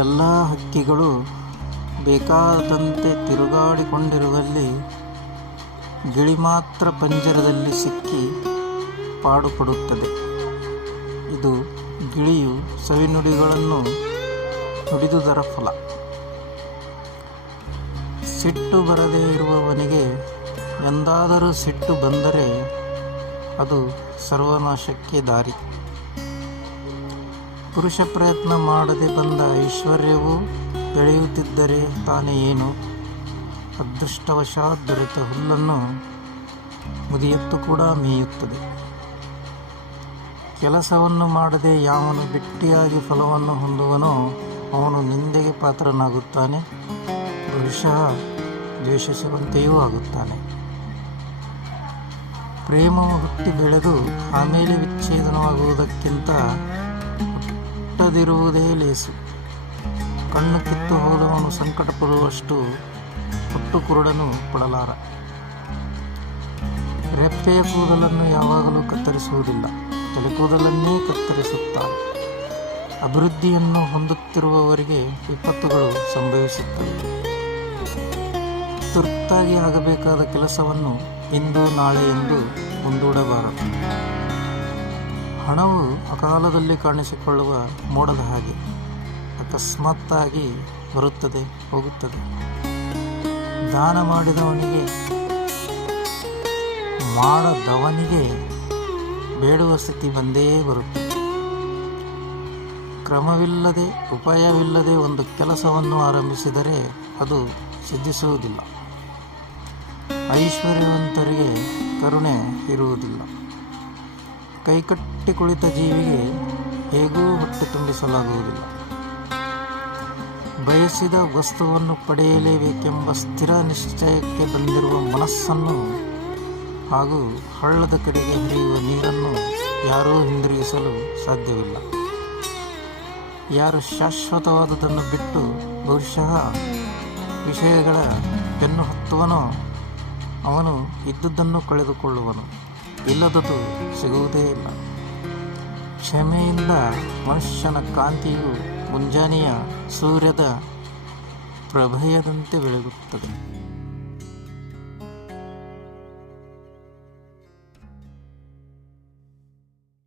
ಎಲ್ಲ ಹಕ್ಕಿಗಳು ಬೇಕಾದಂತೆ ತಿರುಗಾಡಿಕೊಂಡಿರುವಲ್ಲಿ ಗಿಳಿ ಮಾತ್ರ ಪಂಜರದಲ್ಲಿ ಸಿಕ್ಕಿ ಪಾಡುಪಡುತ್ತದೆ. ಇದು ಗಿಳಿಯು ಸವಿನುಡಿಗಳನ್ನು ನುಡಿದುದರ ಫಲ. ಸಿಟ್ಟು ಬರದೇ ಇರುವವನಿಗೆ ಎಂದಾದರೂ ಸಿಟ್ಟು ಬಂದರೆ ಅದು ಸರ್ವನಾಶಕ್ಕೆ ದಾರಿ. ಪುರುಷ ಪ್ರಯತ್ನ ಮಾಡದೆ ಬಂದ ಐಶ್ವರ್ಯವು ಬೆಳೆಯುತ್ತಿದ್ದರೆ ತಾನೇ ಏನು? ಅದೃಷ್ಟವಶಾತ್ ದೊರೆತ ಹುಲ್ಲನ್ನು ಮುದಿಯತ್ತು ಕೂಡ ಮೇಯುತ್ತದೆ. ಕೆಲಸವನ್ನು ಮಾಡದೆ ಯಾವನು ಗಟ್ಟಿಯಾಗಿ ಫಲವನ್ನು ಹೊಂದುವನೋ ಅವನು ನಿಂದೆಗೆ ಪಾತ್ರನಾಗುತ್ತಾನೆ, ಬಹುಶಃ ದ್ವೇಷಿಸುವಂತೆಯೂ ಆಗುತ್ತಾನೆ. ಪ್ರೇಮವು ಹುಟ್ಟಿ ಬೆಳೆದು ಆಮೇಲೆ ವಿಚ್ಛೇದನವಾಗುವುದಕ್ಕಿಂತ ಹುಟ್ಟದಿರುವುದೇ ಲೇಸು. ಕಣ್ಣು ಕಿತ್ತು ಹೋದವನು ಸಂಕಟ ಪಡುವಷ್ಟು ಹುಟ್ಟು ಕುರುಡನು ಪಡಲಾರ. ರೆಪ್ಪೆಯ ಕೂದಲನ್ನು ಯಾವಾಗಲೂ ಕತ್ತರಿಸುವುದಿಲ್ಲ, ತಲೆಕೂದಲನ್ನೇ ಕತ್ತರಿಸುತ್ತಾರೆ. ಅಭಿವೃದ್ಧಿಯನ್ನು ಹೊಂದುತ್ತಿರುವವರಿಗೆ ವಿಪತ್ತುಗಳು ಸಂಭವಿಸುತ್ತವೆ. ತುರ್ತಾಗಿ ಆಗಬೇಕಾದ ಕೆಲಸವನ್ನು ಇಂದು ನಾಳೆ ಎಂದು ಮುಂದೂಡಬಾರದು. ಹಣವು ಅಕಾಲದಲ್ಲಿ ಕಾಣಿಸಿಕೊಳ್ಳುವ ಮೋಡದ ಹಾಗೆ, ಅಕಸ್ಮಾತ್ತಾಗಿ ಬರುತ್ತದೆ, ಹೋಗುತ್ತದೆ. ದಾನ ಮಾಡದವನಿಗೆ ಬೇಡುವ ಸ್ಥಿತಿ ಬಂದೇ ಬರುತ್ತದೆ. ಕ್ರಮವಿಲ್ಲದೆ ಉಪಾಯವಿಲ್ಲದೆ ಒಂದು ಕೆಲಸವನ್ನು ಆರಂಭಿಸಿದರೆ ಅದು ಸಿದ್ಧಿಸುವುದಿಲ್ಲ. ಐಶ್ವರ್ಯವಂತರಿಗೆ ಕರುಣೆ ಇರುವುದಿಲ್ಲ. ಕೈಕಟ್ಟಿ ಕುಳಿತ ಜೀವಿಗೆ ಹೇಗೂ ಹೊಟ್ಟೆ ತುಂಬಿಸಲಾಗುವುದಿಲ್ಲ. ಬಯಸಿದ ವಸ್ತುವನ್ನು ಪಡೆಯಲೇಬೇಕೆಂಬ ಸ್ಥಿರ ನಿಶ್ಚಯಕ್ಕೆ ಬಂದಿರುವ ಮನಸ್ಸನ್ನು ಹಾಗೂ ಹಳ್ಳದ ಕಡೆಗೆ ಹರಿಯುವ ನೀರನ್ನು ಯಾರೂ ಹಿಂದಿರುಗಿಸಲು ಸಾಧ್ಯವಿಲ್ಲ. ಯಾರು ಶಾಶ್ವತವಾದುದನ್ನು ಬಿಟ್ಟು ಬಹುಶಃ ವಿಷಯಗಳ ಬೆನ್ನು ಹತ್ತುವನೋ ಅವನು ಇದ್ದುದನ್ನು ಕಳೆದುಕೊಳ್ಳುವನು, ಇಲ್ಲದದು ಸಿಗುವುದೇ ಇಲ್ಲ. ಕ್ಷಮೆಯಿಂದ ಮನುಷ್ಯನ ಕಾಂತಿಯು ಮುಂಜಾನೆಯ ಸೂರ್ಯದ ಪ್ರಭಯದಂತೆ ಬೆಳಗುತ್ತದೆ.